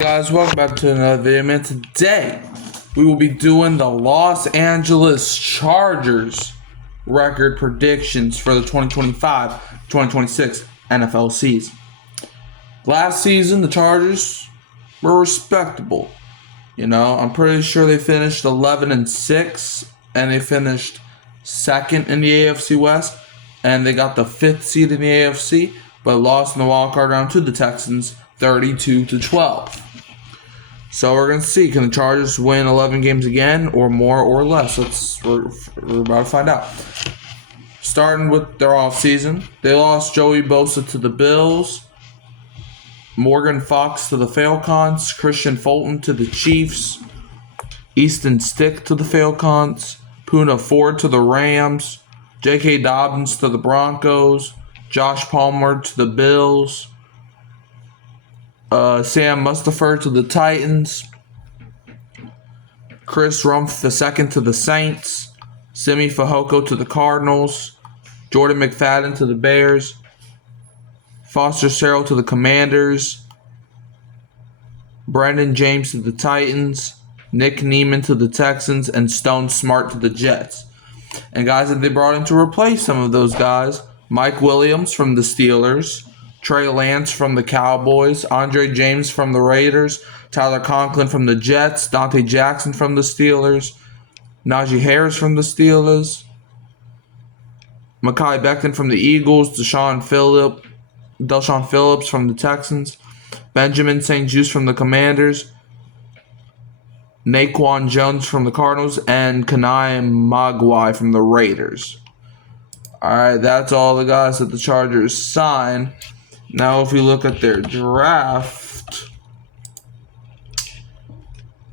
Guys, welcome back to another video, man. Today we will be doing the Los Angeles Chargers record predictions for the 2025-2026 NFL season. Last season the Chargers were respectable. I'm pretty sure they finished 11-6 and they finished second in the AFC West, and they got the 5th seed in the AFC, but lost in the wild card round to the Texans 32-12. So we're going to see, can the Chargers win 11 games again, or more or less? We're about to find out. Starting with their offseason, they lost Joey Bosa to the Bills, Morgan Fox to the Falcons, Christian Fulton to the Chiefs, Easton Stick to the Falcons, Poona Ford to the Rams, J.K. Dobbins to the Broncos, Josh Palmer to the Bills, Sam Mustipher to the Titans, Chris Rumph II to the Saints, Simi Fehoko to the Cardinals, Jordan McFadden to the Bears, Foster Sarell to the Commanders, Brandon James to the Titans, Nick Neiman to the Texans, and Stone Smart to the Jets. And guys that they brought in to replace some of those guys: Mike Williams from the Steelers, Trey Lance from the Cowboys, Andre James from the Raiders, Tyler Conklin from the Jets, Dante Jackson from the Steelers, Najee Harris from the Steelers, Mekhi Becton from the Eagles, Deshaun Phillips from the Texans, Benjamin St-Juste from the Commanders, Naquan Jones from the Cardinals, and Kanai Magwai from the Raiders. Alright, that's all the guys that the Chargers signed. Now, if you look at their draft,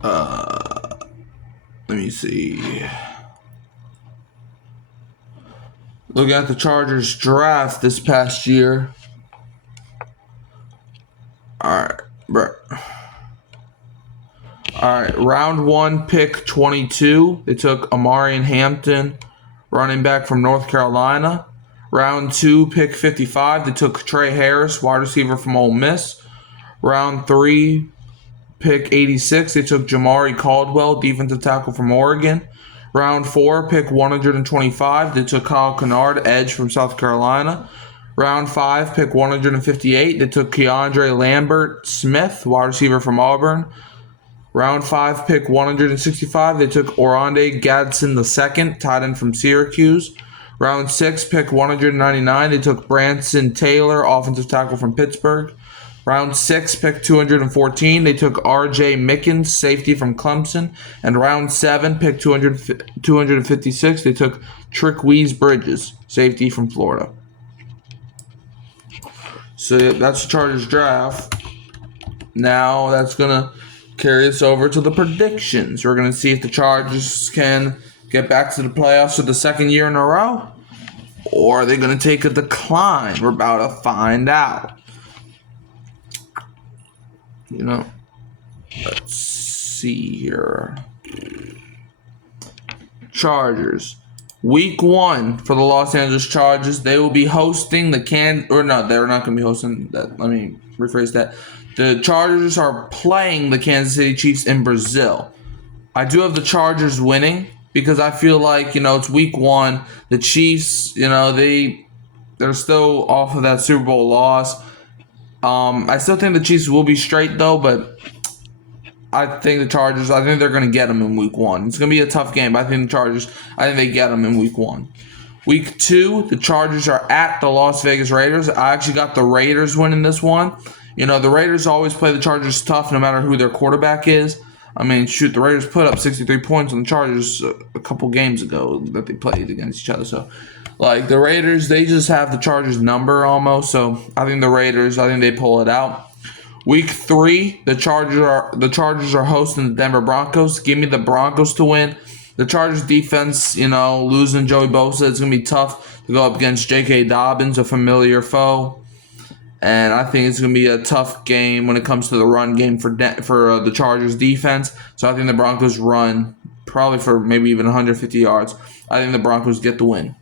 let me see. Looking at the Chargers draft this past year. Alright, round 1, pick 22. They took Amarian Hampton, running back from North Carolina. Round 2, pick 55, they took Trey Harris, wide receiver from Ole Miss. Round 3, pick 86, they took Jamari Caldwell, defensive tackle from Oregon. Round 4, pick 125, they took Kyle Kennard, edge from South Carolina. Round 5, pick 158, they took Keandre Lambert Smith, wide receiver from Auburn. Round 5, pick 165, they took Oronde Gadsden II, tight end from Syracuse. Round 6, pick 199, they took Branson Taylor, offensive tackle from Pittsburgh. Round 6, pick 214, they took R.J. Mickens, safety from Clemson. And round 7, pick 256, they took Trickweez Bridges, safety from Florida. So that's the Chargers draft. Now that's going to carry us over to the predictions. We're going to see if the Chargers can get back to the playoffs for the second year in a row, or are they going to take a decline? We're about to find out. Let's see here. Chargers. Week 1 for the Los Angeles Chargers. They will be hosting the they're not going to be hosting that. Let me rephrase that. The Chargers are playing the Kansas City Chiefs in Brazil. I do have the Chargers winning, because I feel like, it's week 1. The Chiefs, they're still off of that Super Bowl loss. I still think the Chiefs will be straight, though, but I think the Chargers, they're going to get them in week 1. It's going to be a tough game, but I think they get them in week 1. Week 2, the Chargers are at the Las Vegas Raiders. I actually got the Raiders winning this one. The Raiders always play the Chargers tough no matter who their quarterback is. The Raiders put up 63 points on the Chargers a couple games ago that they played against each other. So, the Raiders, they just have the Chargers number almost. So, I think they pull it out. Week 3, the Chargers are hosting the Denver Broncos. Give me the Broncos to win. The Chargers defense, losing Joey Bosa, it's going to be tough to go up against J.K. Dobbins, a familiar foe. And I think it's going to be a tough game when it comes to the run game for the Chargers defense. So I think the Broncos run probably for maybe even 150 yards. I think the Broncos get the win.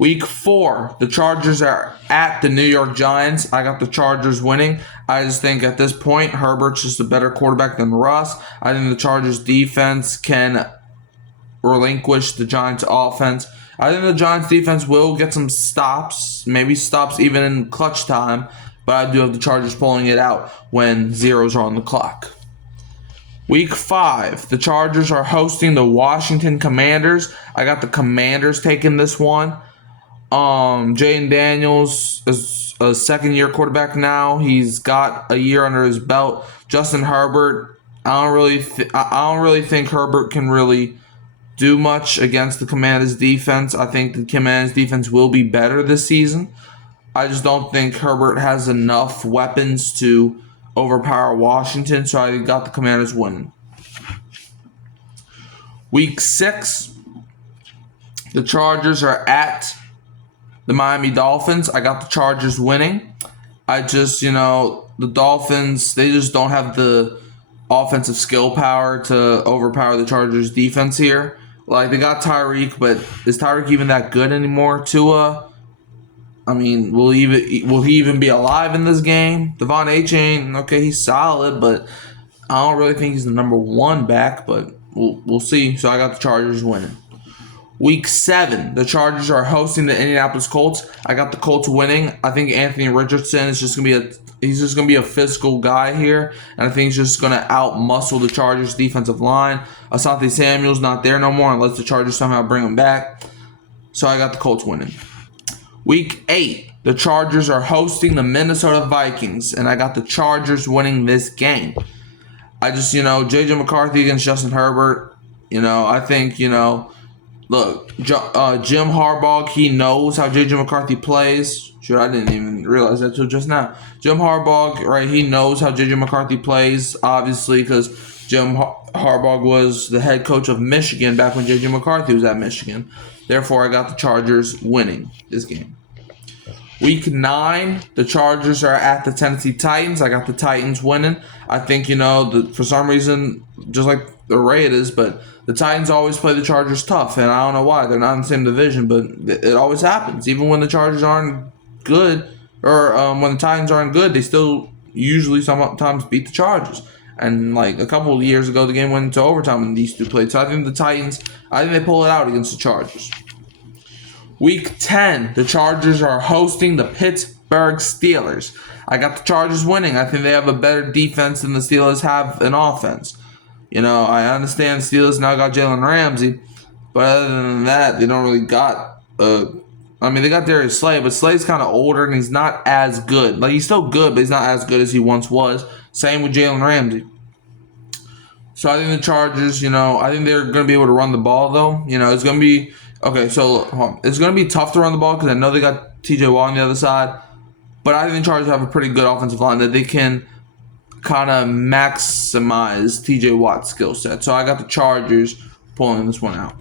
Week 4, the Chargers are at the New York Giants. I got the Chargers winning. I just think at this point, Herbert's just a better quarterback than Russ. I think the Chargers defense can relinquish the Giants offense. I think the Giants defense will get some stops, maybe stops even in clutch time, but I do have the Chargers pulling it out when zeros are on the clock. Week 5, the Chargers are hosting the Washington Commanders. I got the Commanders taking this one. Jayden Daniels is a second-year quarterback now. He's got a year under his belt. Justin Herbert, I don't really think Herbert can really do much against the Commanders defense. I think the Commanders defense will be better this season. I just don't think Herbert has enough weapons to overpower Washington, so I got the Commanders winning. Week 6, the Chargers are at the Miami Dolphins. I got the Chargers winning. The Dolphins, they just don't have the offensive skill power to overpower the Chargers defense here. Like, they got Tyreek, but is Tyreek even that good anymore? Tua, I mean, will he even be alive in this game? Devon Achane, okay, he's solid, but I don't really think he's the number 1 back, but we'll see. So I got the Chargers winning. Week 7, the Chargers are hosting the Indianapolis Colts. I got the Colts winning. I think Anthony Richardson is just gonna be a physical guy here, and I think he's just gonna outmuscle the Chargers defensive line. Asante Samuel's not there no more unless the Chargers somehow bring him back. So I got the Colts winning. Week 8, the Chargers are hosting the Minnesota Vikings, and I got the Chargers winning this game. J.J. McCarthy against Justin Herbert. I think, look, Jim Harbaugh, he knows how J.J. McCarthy plays. Shoot, I didn't even realize that till just now. Jim Harbaugh, right, he knows how J.J. McCarthy plays, obviously, because Jim Harbaugh was the head coach of Michigan back when J.J. McCarthy was at Michigan. Therefore, I got the Chargers winning this game. Week 9, the Chargers are at the Tennessee Titans. I got the Titans winning. I think, for some reason, just like the Raiders, but the Titans always play the Chargers tough, and I don't know why. They're not in the same division, but it always happens. Even when the Chargers aren't good, or when the Titans aren't good, they still usually sometimes beat the Chargers. And like a couple of years ago, the game went into overtime when these two played. So I think the Titans, they pull it out against the Chargers. Week 10, the Chargers are hosting the Pittsburgh Steelers. I got the Chargers winning. I think they have a better defense than the Steelers have an offense. I understand Steelers now got Jalen Ramsey, but other than that, they don't really got they got Darius Slay, but Slay's kind of older and he's not as good. Like, he's still good, but he's not as good as he once was. Same with Jalen Ramsey. So I think the Chargers, I think they're going to be able to run the ball, though. It's going to be... Okay, so it's going to be tough to run the ball because I know they got T.J. Watt on the other side. But I think the Chargers have a pretty good offensive line that they can kind of maximize T.J. Watt's skill set. So I got the Chargers pulling this one out.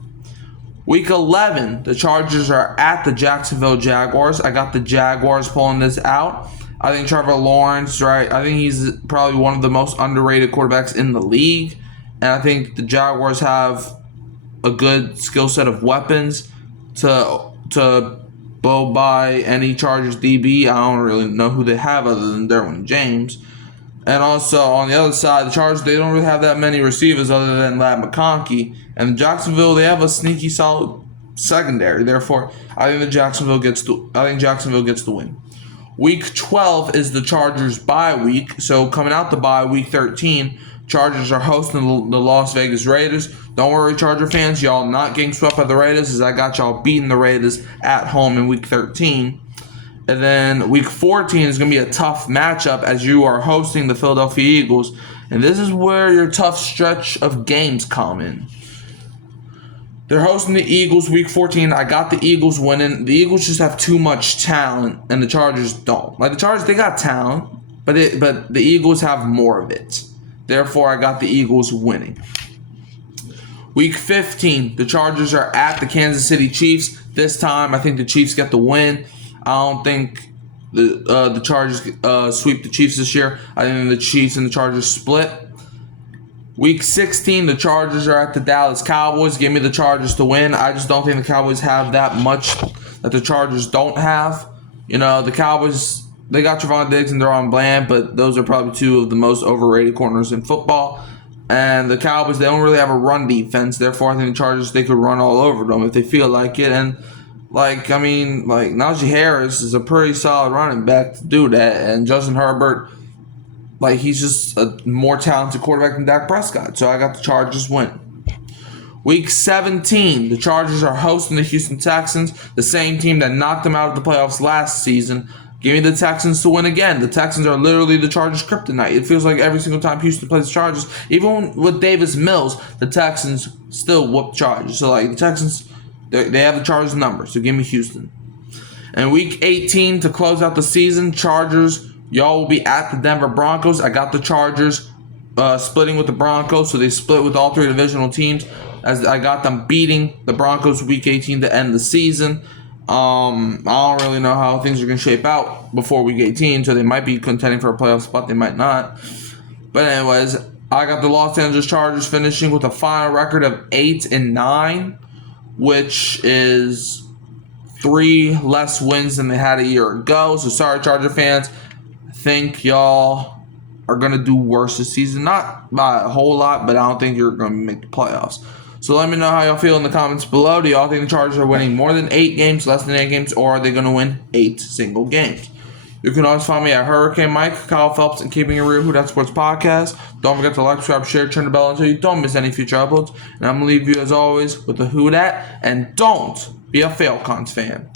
Week 11, the Chargers are at the Jacksonville Jaguars. I got the Jaguars pulling this out. I think Trevor Lawrence, right? I think he's probably one of the most underrated quarterbacks in the league. And I think the Jaguars have a good skill set of weapons to blow by any Chargers DB. I don't really know who they have other than Derwin James. And also, on the other side, the Chargers, they don't really have that many receivers other than Ladd McConkey. And Jacksonville, they have a sneaky, solid secondary. Therefore, I think Jacksonville gets the win. Week 12 is the Chargers bye week. So coming out the bye, week 13, Chargers are hosting the Las Vegas Raiders. Don't worry, Charger fans, y'all not getting swept by the Raiders, as I got y'all beating the Raiders at home in week 13. And then week 14 is going to be a tough matchup as you are hosting the Philadelphia Eagles. And this is where your tough stretch of games come in. They're hosting the Eagles week 14. I got the Eagles winning. The Eagles just have too much talent, and the Chargers don't. Like, the Chargers, they got talent, but the Eagles have more of it. Therefore, I got the Eagles winning. Week 15, the Chargers are at the Kansas City Chiefs. This time, I think the Chiefs get the win. I don't think the Chargers sweep the Chiefs this year. I think the Chiefs and the Chargers split. Week 16, the Chargers are at the Dallas Cowboys. Give me the Chargers to win. I just don't think the Cowboys have that much that the Chargers don't have. The Cowboys, they got Trevon Diggs and Deron Bland, but those are probably two of the most overrated corners in football. And the Cowboys, they don't really have a run defense. Therefore, I think the Chargers, they could run all over them if they feel like it. And, Najee Harris is a pretty solid running back to do that. And Justin Herbert, he's just a more talented quarterback than Dak Prescott. So I got the Chargers win. Week 17, the Chargers are hosting the Houston Texans, the same team that knocked them out of the playoffs last season. Give me the Texans to win again. The Texans are literally the Chargers' kryptonite. It feels like every single time Houston plays the Chargers, even with Davis Mills, the Texans still whoop Chargers. So, the Texans, they have the Chargers' number. So, give me Houston. And Week 18, to close out the season, Chargers, y'all will be at the Denver Broncos. I got the Chargers splitting with the Broncos, so they split with all three divisional teams. As I got them beating the Broncos Week 18 to end the season. I don't really know how things are going to shape out before Week 18, so they might be contending for a playoff spot. They might not. But anyways, I got the Los Angeles Chargers finishing with a final record of 8-9, which is 3 less wins than they had a year ago. So sorry, Charger fans. I think y'all are going to do worse this season. Not by a whole lot, but I don't think you're going to make the playoffs. So let me know how y'all feel in the comments below. Do y'all think the Chargers are winning more than 8 games, less than 8 games, or are they going to win 8 single games? You can always find me at Hurricane Mike, Kyle Phelps, and Keeping It Real Who Dat Sports Podcast. Don't forget to like, subscribe, share, turn the bell until you don't miss any future uploads. And I'm going to leave you, as always, with the Who Dat. And don't be a Falcons fan.